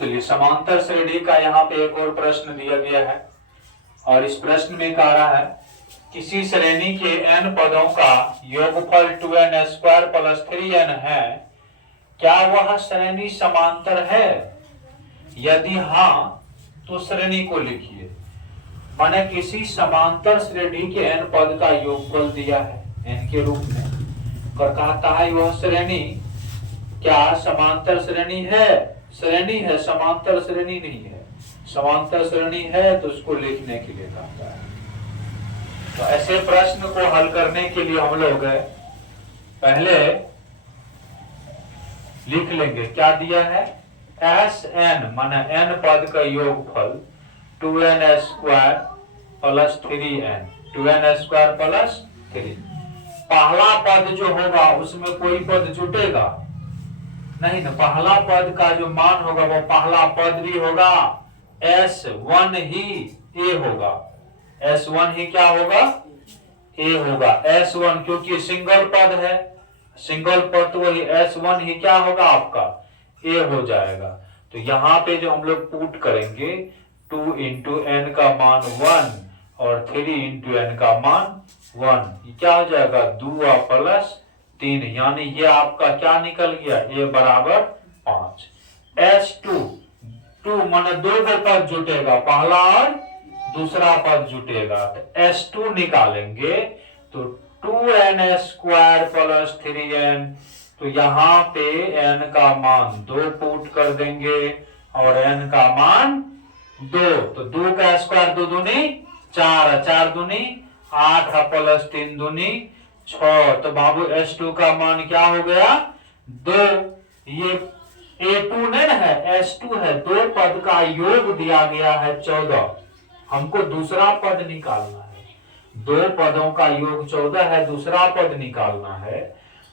चलिए, समांतर श्रेणी का यहाँ पे एक और प्रश्न दिया गया है और इस प्रश्न में कह रहा है किसी श्रेणी के n पदों का योगफल 2n स्क्वायर प्लस 3n है, क्या वह श्रेणी समांतर है? यदि हाँ तो श्रेणी को लिखिए। माने किसी समांतर श्रेणी के n पद का योगफल दिया है n के रूप में, और कहता है वह श्रेणी क्या समांतर श्रेणी है? श्रेणी है, समांतर श्रेणी नहीं है। समांतर श्रेणी है तो उसको लिखने के लिए कहता है। तो ऐसे प्रश्न को हल करने के लिए हम लोग पहले लिख लेंगे क्या दिया है, एस एन माने n पद का योगफल 2n square plus 3n, 2n square plus 3। पहला पद जो होगा उसमें कोई पद जुटेगा नहीं ना, पहला पद का जो मान होगा वो पहला पद भी होगा, S1 ही A होगा। S1 ही क्या होगा? A होगा। S1 क्योंकि सिंगल पद है, सिंगल पद तो वही S1 ही क्या होगा आपका? A हो जाएगा। तो यहाँ पे जो हम लोग पुट करेंगे 2 इंटू n का मान 1 और 3 इंटू n का मान 1, ये क्या हो जाएगा? 2 प्लस 3, यानी ये आपका क्या निकल गया? ये बराबर 5। S2 2 माने दो पद जुटेगा, पहला और दूसरा पद जुटेगा, तो S2 निकालेंगे तो 2n स्क्वायर प्लस 3n, तो यहाँ पे n का मान 2 पुट कर देंगे और n का मान 2, तो 2 का स्क्वायर 2 दूनी 4, 4 दूनी 8 प्लस 3 दूनी 6, तो बाबू S2 का मान क्या हो गया? 2। ये A2 नहीं है, S2 है। दो पद का योग दिया गया है 14, हमको दूसरा पद निकालना है। दो पदों का योग 14 है, दूसरा पद निकालना है।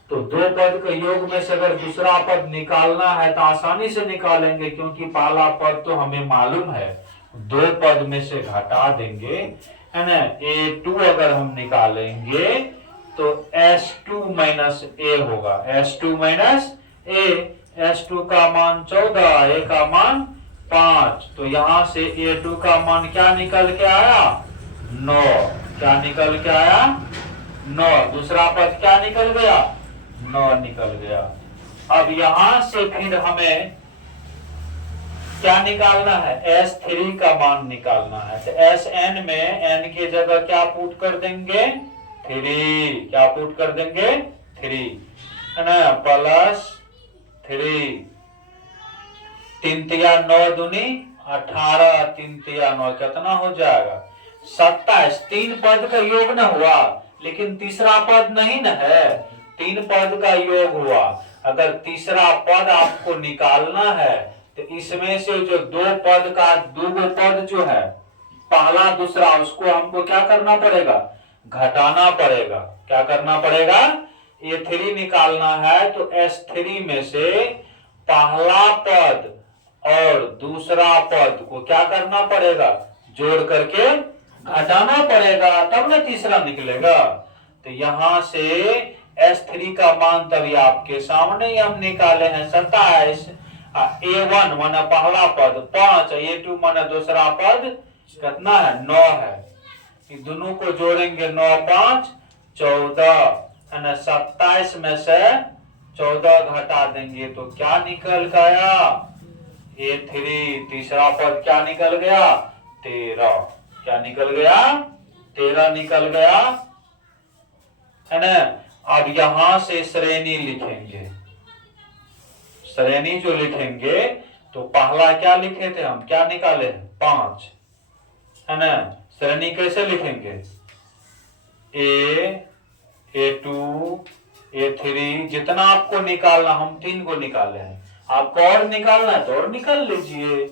तो दो पद के योग में से अगर दूसरा पद निकालना है तो आसानी से निकालेंगे, क्योंकि पहला पद तो हमें मालूम है, दो पद में से घटा देंगे, है ना। A2 अगर हम निकालेंगे तो S2 माइनस A होगा, S2 माइनस A। S2 का मान 14, A का मान 5, तो यहां से A2 का मान क्या निकल के आया? 9। क्या निकल के आया? 9। दूसरा पद क्या निकल गया? 9 निकल गया। अब यहां से फिर हमें क्या निकालना है? S3 का मान निकालना है। तो Sn में n की जगह क्या पुट कर देंगे? 3। क्या पुट कर देंगे? 3, है ना, प्लस 3। 3 तिया 9 दूनी 18, 3 तिया 9 कितना हो जाएगा? 27। 3 पद का योग न हुआ, लेकिन तीसरा पद नहीं न है, 3 पद का योग हुआ। अगर तीसरा पद आपको निकालना है तो इसमें से जो दो पद का दो पद जो है पहला दूसरा, उसको हमको क्या करना पड़ेगा? घटाना पड़ेगा। क्या करना पड़ेगा? A3 निकालना है तो S3 में से पहला पद और दूसरा पद को क्या करना पड़ेगा? जोड़ करके घटाना पड़ेगा, तब ना तीसरा निकलेगा। तो यहां से S3 का मान तभी आपके सामने ही हम निकाले हैं, 27। A1 माना पहला पद 5, A2 माना दूसरा पद कितना है? 9 है। दोनों को जोड़ेंगे, 9 5 14, है ना। 27 में से 14 घटा देंगे तो क्या निकल गया? A3। तीसरा पद क्या निकल गया? 13। क्या निकल गया? 13 निकल गया, है ना। अब यहां से श्रेणी लिखेंगे। श्रेणी जो लिखेंगे तो पहला क्या लिखे थे हम? क्या निकाले? 5, है ना। श्रेणी कैसे लिखेंगे? A, A2, A3, जितना आपको निकालना, हम 3 को निकाले हैं, आपको और निकालना है तो और निकाल लीजिए।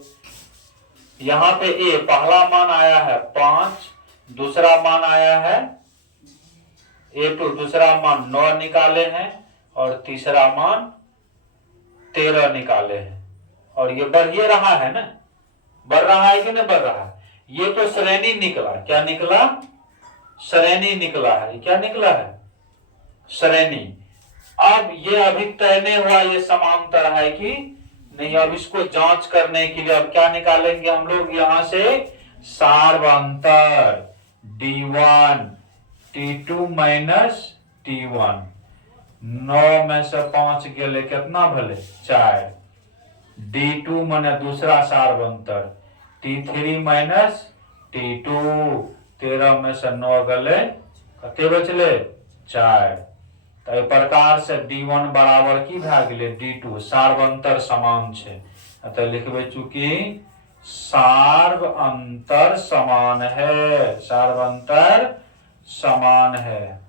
यहाँ पे A पहला मान आया है 5, दूसरा मान आया है A2, दूसरा मान 9 निकाले हैं और तीसरा मान 13 निकाले हैं, और ये बढ़ ही रहा है ना, बढ़ रहा है कि नहीं बढ़ रहा है? ये तो श्रेणी निकला। क्या निकला? श्रेणी निकला है। क्या निकला है? श्रेणी। अब ये अभी तय नहीं हुआ ये समांतर है कि नहीं, अब इसको जांच करने के लिए अब क्या निकालेंगे हम लोग यहां से, सार्वंतर D1 T2 माइनस T1। 9 में से 5 गेले कितना भले 4। D2 माने दूसरा सार्वंतर T3 माइनस T2। 13 में से 9 गले कते बचले 4। तो प्रकार से D1 बराबर की भए गेलै D2। सार्वंतर समान छै तो लिखबे चूंकि सार्व अंतर समान है, सार्वंतर समान है,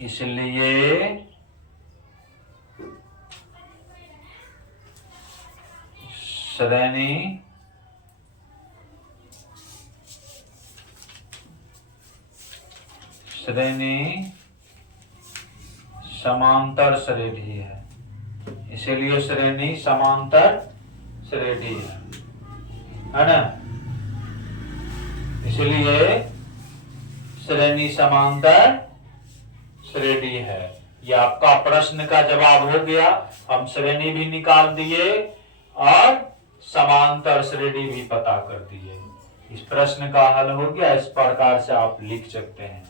इसलिए श्रेणी समांतर श्रेणी है, इसलिए श्रेणी समांतर श्रेणी है ना, इसलिए श्रेणी समांतर श्रेणी है। ये आपका प्रश्न का जवाब हो गया। हम श्रेणी भी निकाल दिए और समांतर श्रेणी भी पता कर दिए। इस प्रश्न का हल हो गया। इस प्रकार से आप लिख सकते हैं।